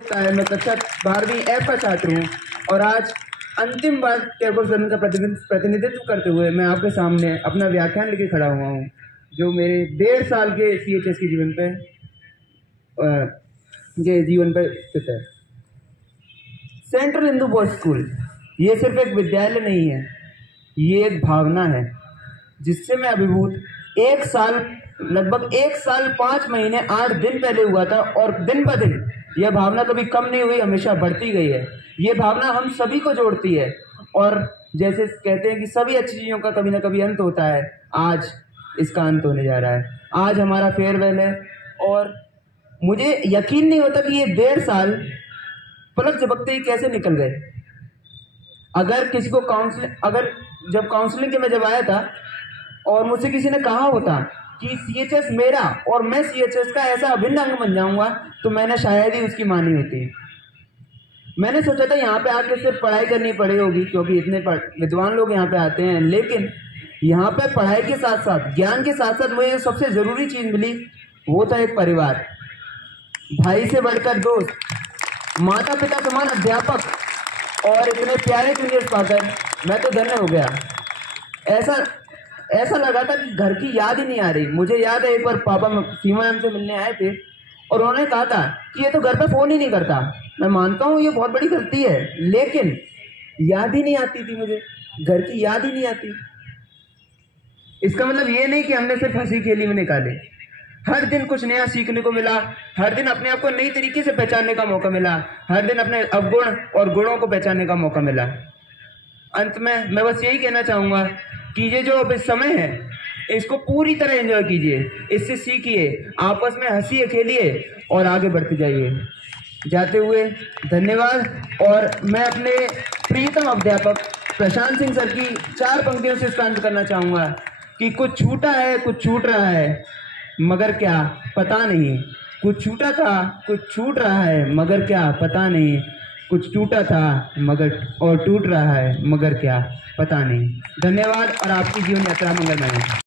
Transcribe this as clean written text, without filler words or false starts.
मैं कक्षा 12वीं F का छात्र हूँ और आज अंतिम बार टैगोर सदन का प्रतिनिधित्व करते हुए मैं आपके सामने अपना व्याख्यान लेके खड़ा हुआ हूँ, जो मेरे 1.5 साल के CHS के जीवन पे स्थित है। सेंट्रल हिंदू बॉयज स्कूल ये सिर्फ एक विद्यालय नहीं है, ये एक भावना है जिससे मैं अभिभूत लगभग 1 साल 5 महीने 8 दिन पहले हुआ था और दिन ब दिन यह भावना कभी कम नहीं हुई, हमेशा बढ़ती गई है। ये भावना हम सभी को जोड़ती है और जैसे कहते हैं कि सभी अच्छी चीज़ों का कभी ना कभी अंत होता है, आज इसका अंत होने जा रहा है। आज हमारा फेयरवेल है और मुझे यकीन नहीं होता कि ये 1.5 साल पलक झपकते ही कैसे निकल गए। अगर किसी को जब काउंसलिंग के मैं जब आया था और मुझसे किसी ने कहा होता कि CHS मेरा और मैं CHS का ऐसा अभिन्न अंग बन जाऊंगा, तो मैंने शायद ही उसकी मानी होती। मैंने सोचा था यहाँ पे आके सिर्फ पढ़ाई करनी पड़ी होगी क्योंकि इतने विद्वान लोग यहाँ पे आते हैं, लेकिन यहाँ पे पढ़ाई के साथ साथ ज्ञान के साथ साथ मुझे सबसे ज़रूरी चीज़ मिली, वो था एक परिवार, भाई से बढ़कर दोस्त, माता पिता समान अध्यापक और इतने प्यारे जूनियर्स पाकर मैं तो धन्य हो गया। ऐसा लगा था कि घर की याद ही नहीं आ रही। मुझे याद है एक बार पापा सीमा मैम से मिलने आए थे और उन्होंने कहा था कि ये तो घर पे फ़ोन ही नहीं करता। मैं मानता हूँ ये बहुत बड़ी गलती है, लेकिन याद ही नहीं आती थी, मुझे घर की याद ही नहीं आती। इसका मतलब ये नहीं कि हमने सिर्फ हंसी खेली में निकाले, हर दिन कुछ नया सीखने को मिला, हर दिन अपने आप को नई तरीके से पहचानने का मौका मिला, हर दिन अपने अवगुण और गुणों को पहचानने का मौका मिला। अंत में मैं बस यही कहना चाहूँगा कि ये जो अब इस समय है इसको पूरी तरह एंजॉय कीजिए, इससे सीखिए, आपस में हंसिए खेलिए और आगे बढ़ते जाइए। जाते हुए धन्यवाद। और मैं अपने प्रियतम अध्यापक प्रशांत सिंह सर की 4 पंक्तियों से स्टार्ट करना चाहूँगा कि कुछ छूटा है, कुछ छूट रहा है, मगर क्या पता नहीं। कुछ छूटा था, कुछ छूट रहा है, मगर क्या पता नहीं। कुछ टूटा था मगर और टूट रहा है, मगर क्या पता नहीं। धन्यवाद और आपकी जीवन यात्रा मंगलमय हो।